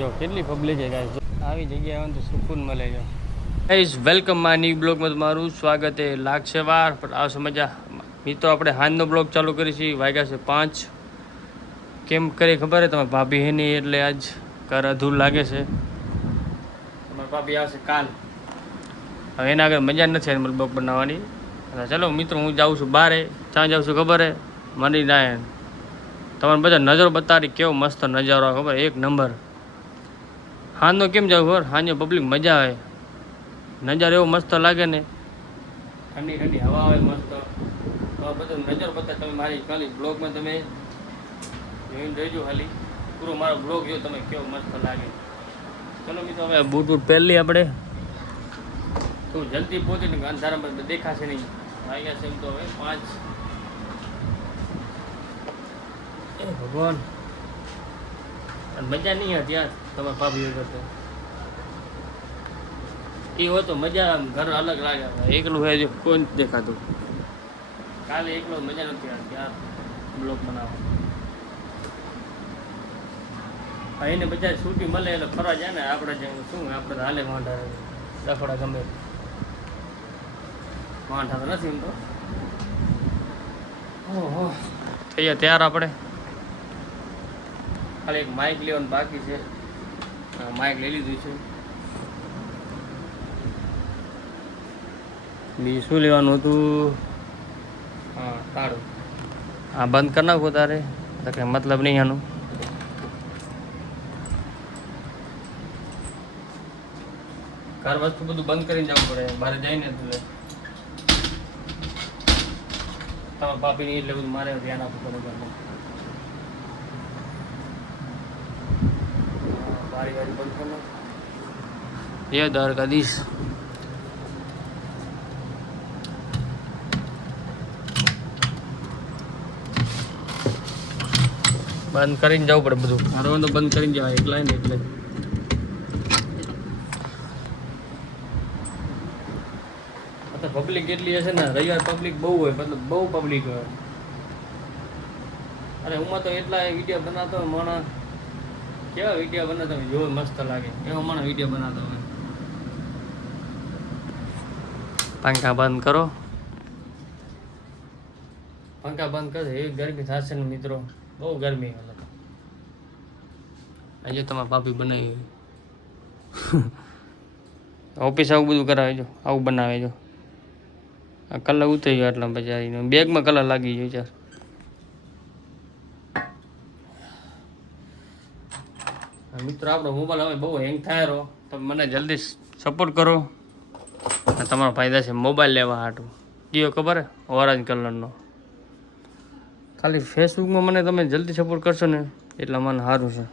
જો કેટલી પબ્લિક છે ગાઈસ, આવી જગ્યાએ આવે તો સુકૂન મળે છે ગાઈસ. વેલકમ માય ન્યુ બ્લોગમાં તમારું સ્વાગત છે. લાગશે વાર પણ આવશે મજા. મિત્રો આપણે હાંજનો બ્લોગ ચાલુ કરીશું, વાગ્યા છે 5. કેમ કરી ખબર છે તમે, ભાભી હે નહીં એટલે આજ ઘર અધૂર લાગે છે. તમારા ભાભી આવશે કાલ, હવે એના આગળ મજા નથી આવી બ્લોગ બનાવવાની. ચલો મિત્રો હું જાઉં છું બહાર, ક્યાં જાઉં છું ખબર હે, મની નાયણ. તમને બધા નજરો બતાવી કેવો મસ્ત નજારો ખબર, એક નંબર. હાંજનો કેમ જાવ ખબર, હાંજે પબ્લિક મજા આવે, નજારો એવો મસ્ત લાગે ને, ઠંડી ઠંડી હવા આવે મસ્ત. તો આ બધો નજર બતા તમે મારી ખાલી બ્લોગમાં તમે જોઈને રહેજો, ખાલી પૂરો મારો બ્લોગ જો તમે કેવો મસ્ત લાગે. ચલો મિત્રો હવે બૂટ બૂટ પહેરી આપણે, તો જલ્દી પહોંચીને અંધારામાં દેખાશે નહીં. વાગ્યા છે એમ તો હવે 5. એ ભગવાન, મજા નહીં હતી યાર તમારે ભાભી વગર તો. એ હોય તો મજા, ઘર અલગ લાગે. એકલું હોય જો કોઈ નથી દેખાતું. કાલે એકલો મજા નથી આવતી યાર બ્લોગ બનાવવા. એને બધા છૂટી મળે એટલે ફરવા જાય ને, આપણે જેમ શું આપણે તો હાલે વાંઢા દફડા ગમે વાંઢા તો નથી એમ તો. ઓહો થઈ ગયા ત્યાર આપણે, ખાલી એક માઇક લેવાનું બાકી છે. માઇક લઈ લીધું છે. બીજું શું લેવાનું હતું? હા તાળું. હા બંધ કરી નાખો તારે, તો કંઈ મતલબ નહીં આનું. ઘર વસ્તુ બધું બંધ કરીને જવું પડે બહાર જઈને. તમારા ભાભીની એટલે બધું મારે ધ્યાન આપવું પડે ઘરમાં. બારી બારી બંધ કરી નાખ. એ દ્વારકાધીશ. બંધ કરીને જવું પડે બધું. મારો તો બંધ કરીને જવાય એકલા ને એટલે. પબ્લિક કેટલી હશે ને, રવિવાર પબ્લિક બહુ હોય, મતલબ બહુ પબ્લિક હોય. અરે હું તો એટલા વિડીયો બનાવતો હોય માણસ, કેવા વિડીયો બનાવતો હોય જોવે મસ્ત લાગે એવો માણસ વિડીયો બનાવતો હોય. પંખા બંધ કરો, પંખા બંધ કરે એવી ગરમી થશે ને મિત્રો, બહુ ગરમી. આજે તમારા ભાભી બનાવી ઓફિસ આવું બધું કરાવે જો, આવું બનાવે જો. આ કલર ઉતરી ગયો એટલા બજારીને, બેગમાં કલર લાગી ગયો ચાર. મિત્રો આપણો મોબાઈલ હવે બહુ હેંગ થાય રહો, તમે મને જલ્દી સપોર્ટ કરો. તમારો ફાયદા છે મોબાઈલ લેવા હાટું. કયો ખબર હે, ઓરેન્જ કલરનો. ખાલી ફેસબુકમાં મને તમે જલ્દી સપોર્ટ કરશો ને એટલા મને સારું છે.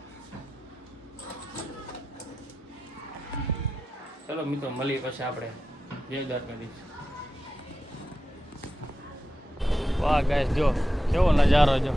ચલો મિત્રો મળીએ પછી આપણે. જય દ્વારકાધીશ. વાહ ગાઈસ જો કેવો નજારો જો.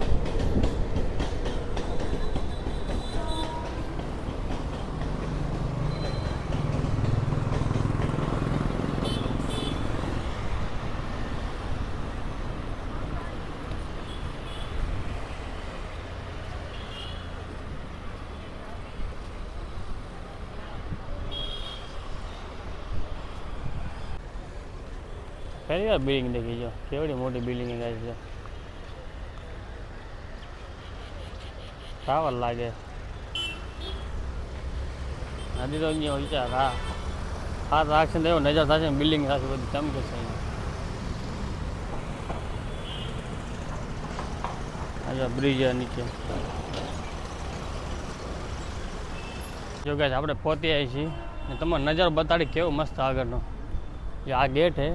પહેલી વાર બિલ્ડિંગ દેખી જો, કેવડી મોટી બિલ્ડિંગ ગાઈસ છે. ટાવર લાગે. હજી તો અહીંયા વિચાર હા હાથ રાખશે ને એવો નજર થશે, બિલ્ડિંગ થશે બધી ચમકે છે. અહીંયા બ્રિજ નીચે જો ગાઈસ આપણે પહોંચી આવી છીએ ને તમારો નજારો બતાડી કેવો મસ્ત આગળનો. આ ગેટ હે,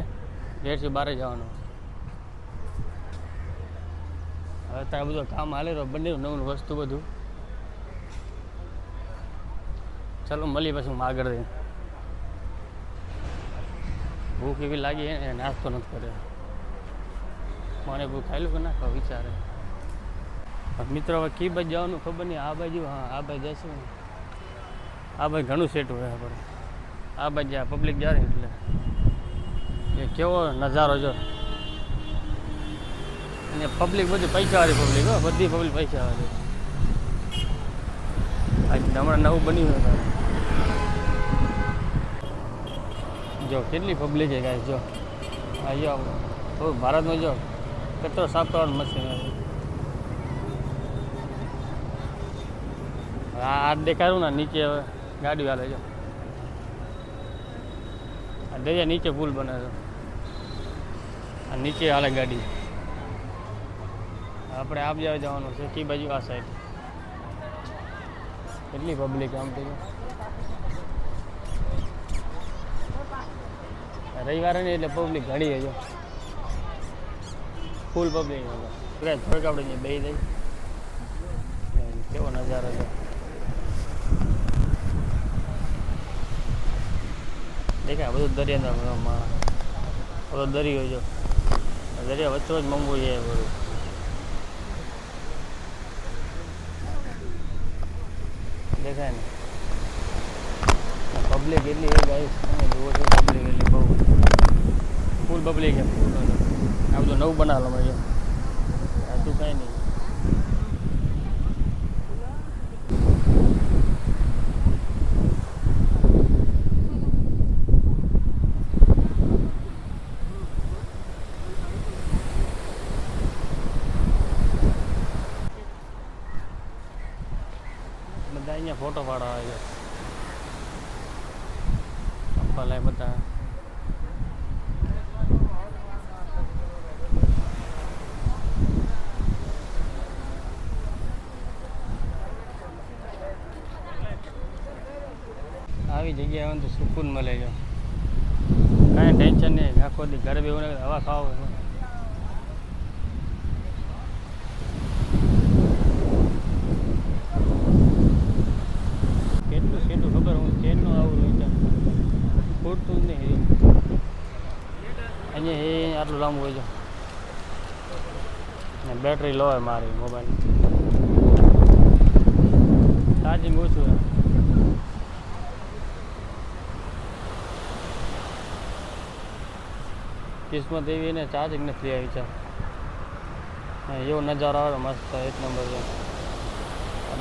ગેટથી બહાર જવાનું. હવે ત્યાં બધું કામ હાલે તો બંને નવું વસ્તુ બધું. ચાલો મળી પછી હું આગળ જઈ. ભૂખ એવી લાગી ને નાસ્તો નથી કરે, મને ભૂખ ખાઈ લું કે ના ખાવ વિચારે. મિત્રો હવે કી બાજુ જવાનું ખબર નહીં. આ બાજુ હા આ બાજુ જશે ને, આ બાજુ ઘણું સેટ હોય આપણે. આ બાજુ જાય પબ્લિક જાય એટલે એ કેવો નજારો જો. અને પબ્લિક બધી પૈસાવાળી પબ્લિક હો, બધી પબ્લિક પૈસાવાળી. હમણાં નવું બન્યું હતું. જો કેટલી પબ્લિક છે ગાઈસ. જો અહીંયા થોડું ભારતમાં જો કચરો સાફ કરવાનું મશીન છે. આ દેખાડું ને નીચે હવે ગાડી હાલે છે. આ દરિયા નીચે પુલ બને છે. આ નીચે હાલે ગાડી. આપણે આપ જવાનું છે કી બાજુ આ સાઈડ. કેટલી પબ્લિક આમ તો રવિવારે નહીં એટલે પબ્લિક ઘણી છે. જો ફૂલ પબ્લિક થોડીક આપણે બે દઈ કેવો નજારો છે. દેખાય બધું દરિયા બધો દરિયો જો દરિયા વચ્ચે જ મંગવું છે બધું. દેખાય ને પબ્લિક એટલી છે ગાઈસ. તમે જુઓ છો પબ્લિક એટલી બહુ ફૂલ પબ્લિક છે. આ બધું નવું બનાવેલું મળે છે. આ તું કાંઈ નહીં. બધા અહીંયા ફોટો પાડવા આવે છે. ભલે બધા આવી જગ્યાએ આવે તો સુકૂન મળે છે. કાંઈ ટેન્શન નહીં. આખો દી ઘરે બેવું ને હવા ખાવ. કેટલું કેટલું ખબર હું ટ્રેનનું આવું વિચાર ખૂટતું જ નહીં. અહીંયા એ આટલું લાંબુ હોય છે ને બેટરી લો હોય મારી મોબાઈલ. ચાર્જિંગ ઓછું છે. કિસ્મત એવી ને ચાર્જિંગ નથી આવી છે. એવો નજારો આવે મસ્ત એક નંબર છે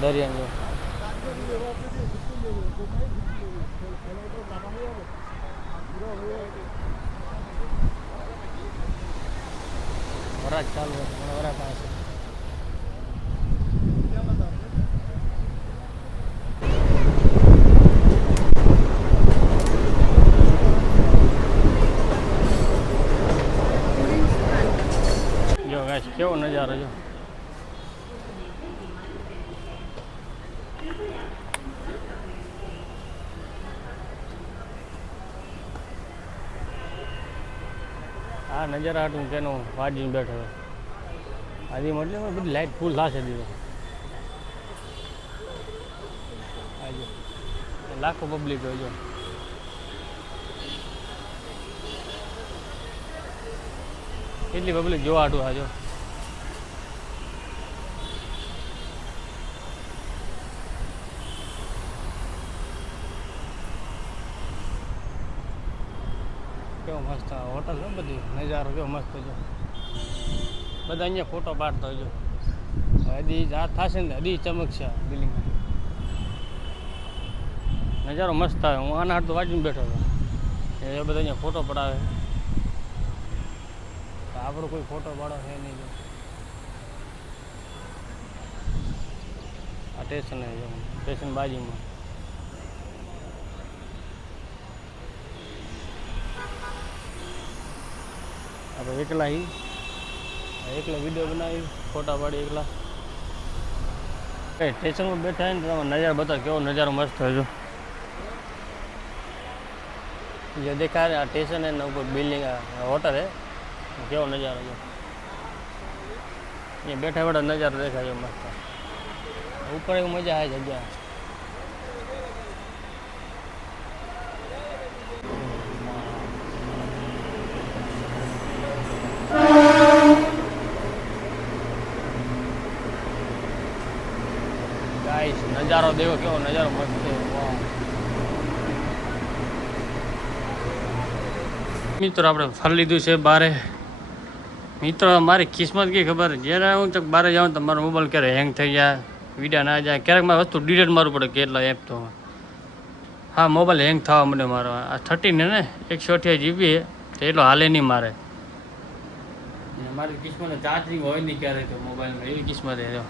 દરિયાનો. વરાજ ચાલુ વરાજ પાસે જો ગાઈસ કેવો નજારો જો. આ નજારા હાટું કેનો વાજીને બેઠો આજે મતલબ બધી લાઇટ ફૂલ થશે દીધો. આજે લાખો પબ્લિક હોય જો. કેટલી પબ્લિક જોવા હાટું આજો. કેવો મસ્ત હોટલ છે બધી. નજારો કેવો મસ્ત છે. બધા અહીંયા ફોટો પાડતા હોય. હજી આ થશે ને હજી ચમકશે બિલ્ડિંગ. નજારો મસ્ત આવે. હું આના હાથ તો વાંચીને બેઠો હતો. એ બધા અહીંયા ફોટો પડાવે. આપણો કોઈ ફોટો પાડો છે નહીં. જો આ સ્ટેશન સ્ટેશન બાજુમાં આપણે એકલા વિડીયો બનાવી ફોટા પાડી એકલા. સ્ટેશનમાં બેઠા ને તમે નજારો બતાવો કેવો નજારો મસ્ત હોય. જો જે દેખાય આ સ્ટેશન એના ઉપર બિલ્ડિંગ હોટલ હે. કેવો નજારો છે. અહીંયા બેઠા બેઠા નજારો દેખાય મસ્ત. ઉપર એવું મજા આવે જગ્યા. ગાઈસ નજારો દેવો કેવો નજારો મસ્ત છે. મિત્રો આપણે ફરી લીધું છે બારે. મિત્રો મારી કિસ્મત કી ખબર. જ્યારે હું તો બહાર જાઉં તો મારો મોબાઈલ ક્યારે હેંગ થઈ જાય વિડીયો ના જાય. ક્યારેક મારે વસ્તુ ડિલીટ મારવું પડે કેટલા એપ તો. હા મોબાઈલ હેંગ થવા માંડે મારો. આ 13 ને 128 GB તો એટલો હાલે નહીં મારે. મારી કિસ્મત ચાર્જિંગ હોય નહીં ક્યારેક મોબાઈલમાં, એવી કિસ્મત છે.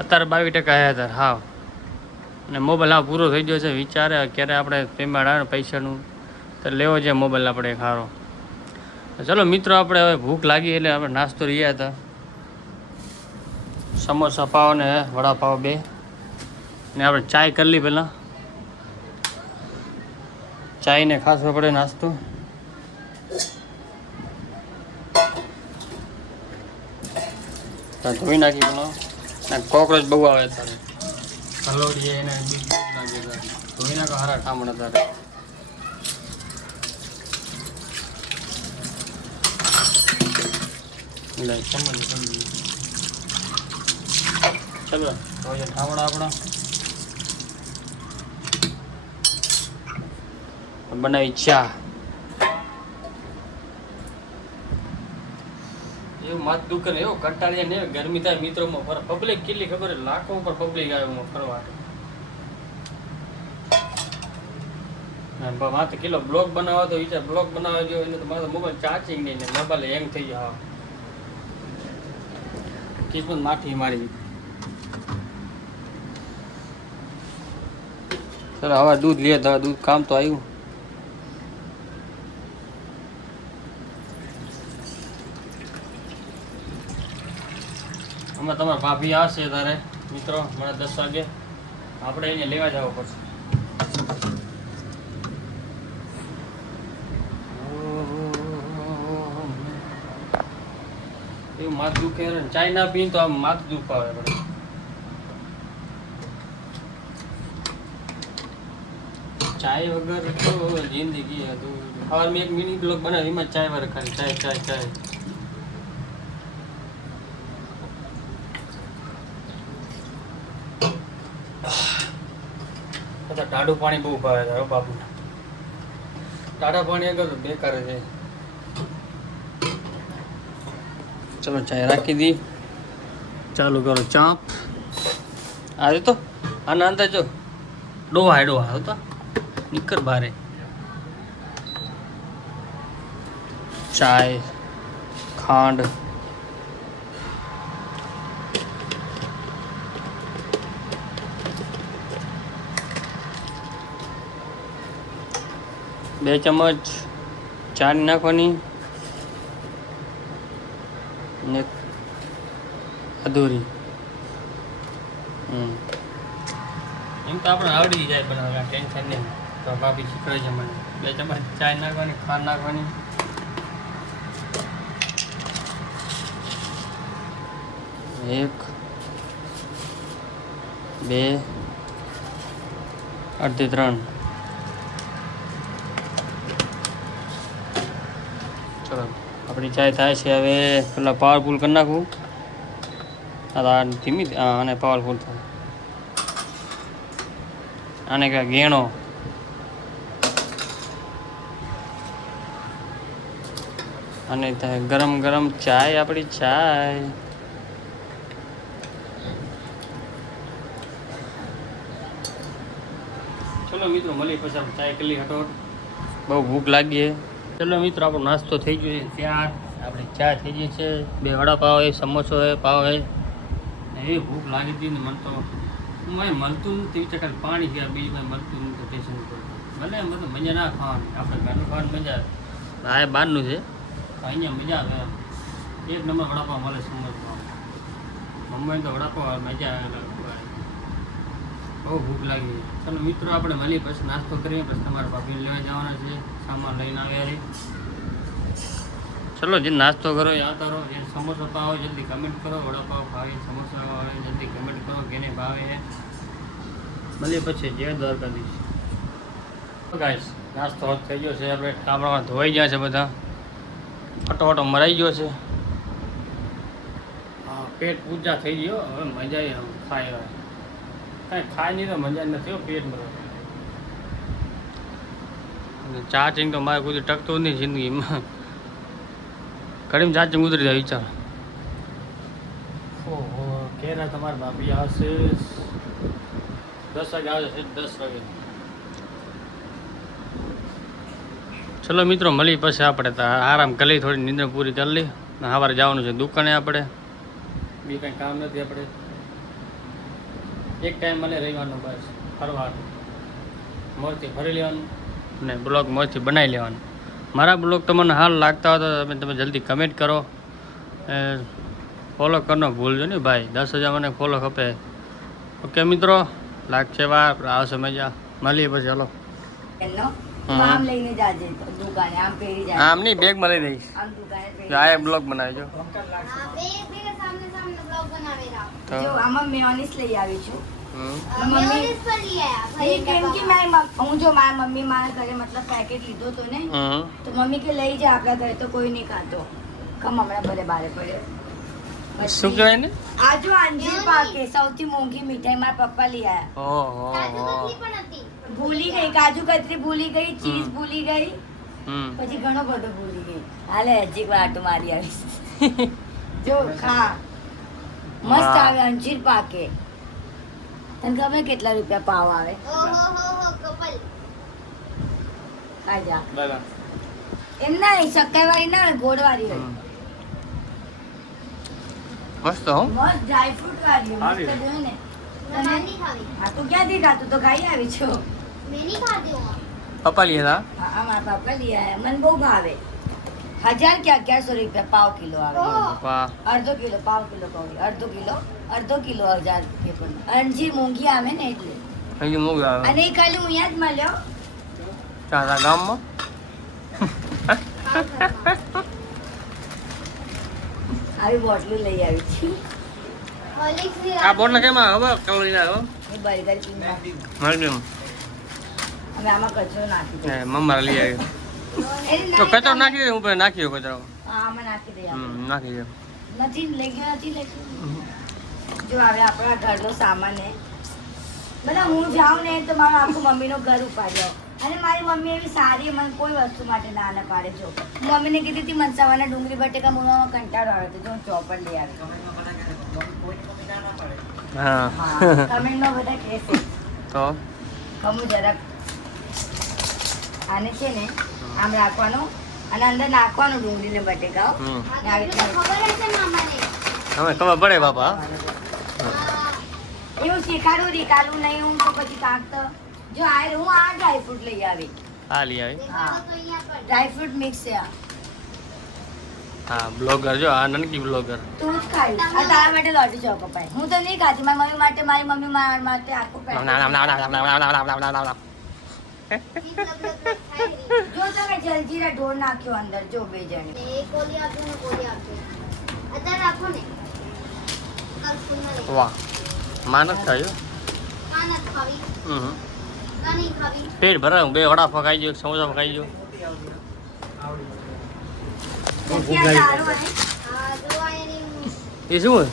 અત્યારે 22% આવ્યા હતા હા. અને મોબાઈલ હા પૂરો થઈ ગયો છે. વિચારે ક્યારે આપણે પેમેન્ટ આવે ને પૈસાનું તો લેવો છે મોબાઈલ આપણે ખારો. ચલો મિત્રો આપણે હવે ભૂખ લાગી એટલે આપણે નાસ્તો રહ્યા હતા. સમોસા પાવ ને વડાપાવ 2 ને આપણે ચાય કરી લી પહેલાં. ચાય ને ખાસ પડે નાસ્તો. ધોઈ નાખી પેલો કોકરોચ બહુ આવે તારે હલોડીએ એને બીજ નાખી ધોઈ નાખો હારા ઠામણા તારે. ચલો ઠામડા આપણા બનાવી ચા. એવું મત દુઃખ ને એવું કંટાળીએ ને ગરમી થાય મિત્રોમાં ફર પબ્લિક કેટલી ખબર લાખો ઉપર પબ્લિક આવે ફરવા. માથે કિલો બ્લોગ બનાવવા તો વિચાર બ્લોગ બનાવવા ગયો એને તો મારો મોબાઈલ ચાર્જિંગ નહીં ને મોબાઈલ હેંગ થઈ ગયો. કિસ્મત માઠી મારી. ચલો હવે દૂધ લે દૂધ કામ તો આવ્યું. હમણાં તમારા ભાભી આવશે તારે મિત્રો મને 10 વાગે આપણે એને લેવા જવું પડશે. એવું માથું દુખે ને ચાય ના પીને તો આમ માથું દુખાવે પડે. ચાય વગર તો જિંદગી હતું. સવારમાં એક મિની બ્લોગ બનાવી એમાં ચાય વગર ખાલી ચાય ચાય ચાય. ટાઢું પાણી બહુ ભાવે છે બાપુ. ટાઢા પાણી આગળ બેકાર છે. ચલો ચાય રાખી દી. ચાલુ કરો ચાપ. આજે તો આના અંદર જો ડોહા આવતા નીકર બારે. ચાય ખાંડ બે ચમચ ચા નાખવાની ને અધૂરી. એમ તો આપણે આવડી જાય બનાવવા ટેન્શન નહીં. તો ભાભી શીખવાડે છે મને. 2 ચમચ ચાય નાખવાની ખાંડ નાખવાની. એક 2 અડધી 3. ચલો આપણી ચાય થાય છે હવે. પેલા પાવરફુલ કરી નાખું. ધીમી અને પાવરફુલ થાય. આને કહેવાય ગેણો. અને થાય ગરમ ગરમ ચાય આપણી ચાય. ચલો મિત્રો મળી પછી આપણે ચાય કરી હટોટ. બહુ ભૂખ લાગી છે. ચલો મિત્રો આપણો નાસ્તો થઈ ગયો છે ત્યાર. આપણી ચા થઈ ગઈ છે. 2 વડાપાવ હોય સમોસો હોય પાવ હોય. એવી ભૂખ લાગી હતી ને મને તો મળતું નથી. ખાલી પાણી ગયા બીજું કાંઈ મળતું નથી. ટેન્શન ભલે બધું મજા ના ખાવાની. આપણે ઘરનું ખાવાની મજા આવે. આ બહારનું છે અહીંયા મજા આવે. એક નંબર વડાપાવ મળે સમોસો. મમ્મી તો વડાપાવ મજા આવે. બહુ ભૂખ લાગી. ચાલો મિત્રો આપણે મળી પછી નાસ્તો કરીએ પછી તમારા ભાભીને લેવા જવાના છે. સામાન લઈને આવ્યા છે. ચલો જે નાસ્તો કરો યાદ કરો. જે સમોસા ભાવે જલ્દી કમેન્ટ કરો. વડાપાવ ભાવે સમોસા ભાવે જલ્દી કમેન્ટ કરો. કેને ભાવે મળીએ પછી જય દ્વારકાધીશ. ગાઈસ નાસ્તો થઈ ગયો છે. આપણે ઠામડામાં ધોવાઈ ગયા છે બધા. ફટોફટો મરાઈ ગયો છે. હા પેટ પૂજા થઈ ગયો. હવે મજા આવી ખાય. કાંઈ ખાય નહીં તો મજા નથી. પેટ મરો. ચાર્જિંગ તો મારે કોઈ ટકતું નહીં જિંદગીમાં. ઘડીમાં ચાર્જિંગ ઉતરી જાય વિચાર. ઓહો ઘેરા તમારા ભાભી આવશે 10 વાગે આવશે 10 વાગે. ચલો મિત્રો મળી પછી આપણે તો આરામ કરી થોડી નિંદ્રા પૂરી કરી લઈ. સવારે જવાનું છે દુકાને આપણે. બી કંઈ કામ નથી આપણે. એક ટાઈમ મળે રહેવાનું બસ ફરવાનું. મોરથી ફરી લેવાનું ને બ્લોગ મોરથી બનાવી લેવાનું. મારા બ્લોગ તમને હાલ લાગતા હોય તો તમે જલ્દી કમેન્ટ કરો. ફોલો કરનો ભૂલજો ને ભાઈ. 10,000 મને ફોલો ખપે. ઓકે મિત્રો લાગશે વાર આવશે મજા. મળીએ પછી ચાલો. આમ નહીં બેગમાં લઈ દઈશ. આ બ્લોગ બનાવજો. આમાં મેયોનીઝ લઈ આવી છું. કેમ કે હું જો મારા મમ્મી મારા ઘરે મતલબ પેકેટ લીધો તો ને તો મમ્મી કે લઈ જા આપણા ઘરે તો કોઈ નહીં ખાતો. કમ હમણાં ભલે બારે પડે. શું કહેવાય ને આ જો અંજીર પાકે સૌથી મોંઘી મીઠાઈ મારા પપ્પા લઈ આયા. ભૂલી ગઈ કાજુ કતરી ભૂલી ગઈ, ચીઝ ભૂલી ગઈ, પછી ઘણો બધો ભૂલી ગઈ. હાલે હજી વાટો મારી આવીશ. જો ખા મસ્ત આવે અંજીર પાકે. તને ખબર કેટલા રૂપિયા પાવ આવે? ખાઈ જા. એમ ના શક્કર વાળી ના ગોળ વાળી હોય. મસ્ત હો. મસ્ત ડ્રાય ફ્રૂટ વાળી મસ્ત જોઈ ને. હા તો ક્યાંથી ખાતું તો ખાઈ આવી છો. પપ્પા લીધા. હા મારા પપ્પા લઈ આયા. મને બહુ ભાવે. 1100 રૂપિયા પાવ કિલો આવે. અડધો કિલો પાવ કિલો કહું. અડધો કિલો 1000 રૂપિયા. અંજીર મોંઘી આવે ને એટલે. અહીં મોંઘી આવે. અને ખાલી હું અહીંયા જ મળ્યો. ચાલા ગામમાં. આવી બોટલો લઈ આવી છું. આ બોટલ કેમ આવે કલર ના આવે? એ બર્ગર કિંગ મારી અમે આમાં કચરો નાખી દઈએ. મમ્મા લઈ આવી. તો કચરો નાખી દે. ઉપર નાખ્યો કચરો. હા આમાં નાખી દઈએ. નાખી દે. નથી લઈ ગયો. જો હવે આપણા ઘરનો સામાન હે. બધા હું જાઉં ને તો મારું આખું મમ્મીનું ઘર ઉપાડ્યો. અને મારી મમ્મી એવી સારી મને કોઈ વસ્તુ માટે ના ના પાડે. જો હું મમ્મીને કીધી હતી મનસાવાના ડુંગળી બટેકા મૂળવામાં કંટાળો આવે તો જો હું ચોપર લઈ આવી. હા કમેન્ટમાં બધા કહેશે તો કમું જરાક આને છે ને આમ રાખવાનું અને અંદર નાખવાનું ડુંગળી ને બટેકા. હવે ખબર પડે બાપા. એવું શીખાડું રીકાલું નહીં હું તો પછી કાંક તો જો આ હું આ ડ્રાયફ્રૂટ લઈ આવી. હા લઈ આવી. ડ્રાયફ્રૂટ મિક્સ છે આ. હા બ્લોગર જો આ નનકી બ્લોગર. તું જ ખાઈ. આ તારા માટે લોટી ચોકો પાય. હું તો નહીં ખાતી. મારી મમ્મી માટે મારી મમ્મી મારા માટે આખું પેક. જો તમે જલજીરા ઢોળ નાખ્યો અંદર જો બે જણી. વાહ માનસ થયો. પેટ ભરાયું. 2 વડાપાવ ખાઈ ગયો, સમોસા ખાઈ ગયો. એ શું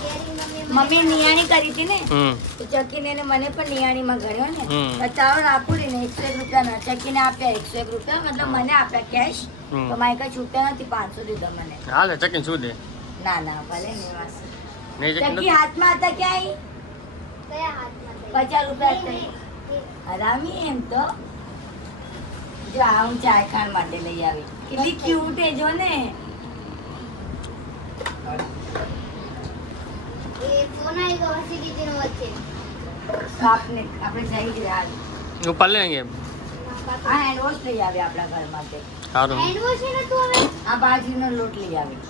મમ્મી નિયાણી કરી હતી ને તો ચકીને ને મને પણ નિયાણીમાં ગયો ને બતાવો રાખું ને 101 રૂપિયા ચકીને આપ્યા 101 રૂપિયા મતલબ મને આપ્યા કેશ. તો મારે કઈ છૂટ્યા નથી. 500 દીધા મને. હાલે ચકીને શું દે? ના ના ભલે નિવાસ નહીં ચકી હાથમાં હતા ક્યાંય 50 રૂપિયા હતા. હરામી એમ તો જો આ હું ચાય ખાન માટે લઈ આવી. કેટલી ક્યુટ છે જો ને. આપણે જઈ રહ્યા ઉપર લેંગે. આ હેન્ડ વોશ લઈ આવી આપણા ઘર માટે. સારું. આ બાજરીનો લોટ લઈ આવી.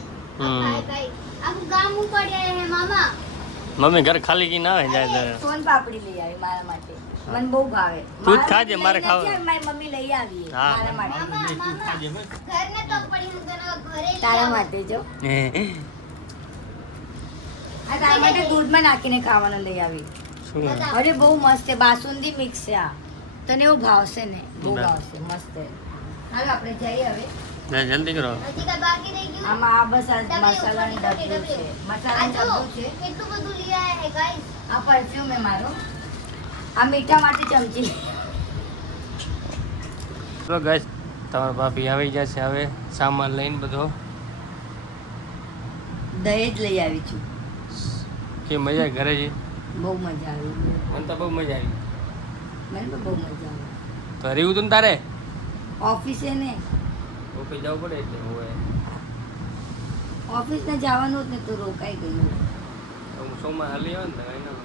મમ્મી ઘર ખાલી કી ના જાય ત્યારે. સોન પાપડી લઈ આવી મારા માટે. મને બહુ ભાવે. તું જ ખાજે મારે ખાવા. મારી મમ્મી લઈ આવી હા મારા માટે. તું જ ખાજે બસ. તારા માટે જો આ તારા માટે દૂધમાં નાખીને ખાવાનું લઈ આવી. શું અરે બહુ મસ્ત છે. બાસુંદી મિક્સ છે આ. તને એવું ભાવશે ને બહુ ભાવશે. મસ્ત છે. હાલો આપણે જઈએ હવે. જલ્દી કરો. આમાં આ બસ આ મસાલાની ડબ્બું છે. મસાલાની ડબ્બું છે. આ પરફ્યુમ છે મારો. આ મીઠા માટે ચમચી. તો ગાઈસ તમારા ભાભી આવી જશે હવે સામાન લઈને બધો. દહેજ લઈ આવી છું. કે મજા આવી ઘરે જઈ? બહુ મજા આવી. મને તો બહુ મજા આવી. મને તો બહુ મજા આવી. તો રહેવું તું ને તારે? ઓફિસે ને ઓફિસ જવું પડે એટલે હોય. ઓફિસ ને જવાનું જ ને તો રોકાઈ ગયું. હું સોમાં હાલી આવે ને એના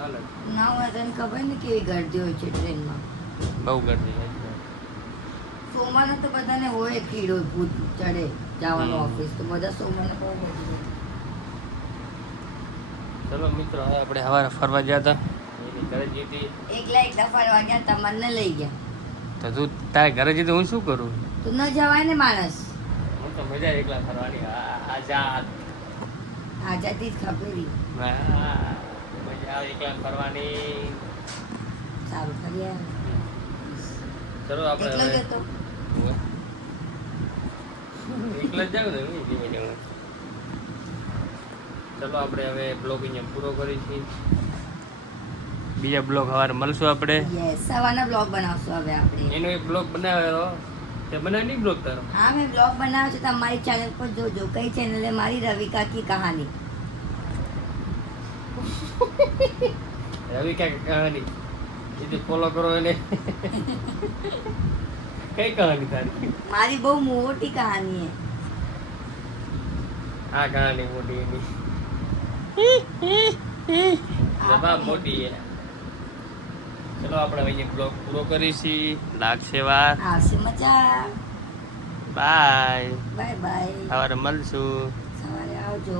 હાલે ના હોય તને ખબર ને કેવી ગરદી હોય છે ટ્રેનમાં. બહુ ગરદી હોય. સોમાને તો બધાને હોય કીડો ભૂત ચડે જવાનું હમ. ઓફિસ તો બધા સોમાને બહુ મજા આવે. ચલો મિત્રો હવે આપણે સવારે ફરવા ગયા હતા એની ઘરે જઈ હતી. એકલા ફરવા ગયા તા મને લઈ ગયા. તો તું તારે ઘરે જઈ તો હું શું કરું? તો ન જવાય ને માણસ. હું તો મજા એકલા ફરવાની આઝાદ. આઝાદી જ ખપેરી. મજા આવે એકલા ફરવાની. સારું ફરી ચલો આપણે એકલો જ હવે હતો. એકલા જ જાવ ને હું ધીમે જાઉં. ચલો આપણે હવે બ્લોગ અહીંયા પૂરો કરીશું. બીજા બ્લોગ સવારે મળશું આપણે. યસ સવારના બ્લોગ બનાવશું હવે આપણે. એનો એક બ્લોગ બનાવેલો તે બનાવી નહીં બ્લોગ તારો? હા મેં બ્લોગ બનાવ્યો છે તમારી ચેનલ પર જોજો. કઈ ચેનલ છે મારી? રવિકા કી કહાની. રવિ ક્યાં કહાની એ ફોલો કરો એને. કઈ કહાની તારી? મારી બહુ મોટી કહાની છે. આ કહાની મોટી એની. જવાબ મોટી છે. ચલો આપણે હવે અહીંયા બ્લોગ પૂરો કરીશું. લાગશે વાર. આવશે મજા. બાય. Bye bye. સવારે મળશું. સવારે આવજો.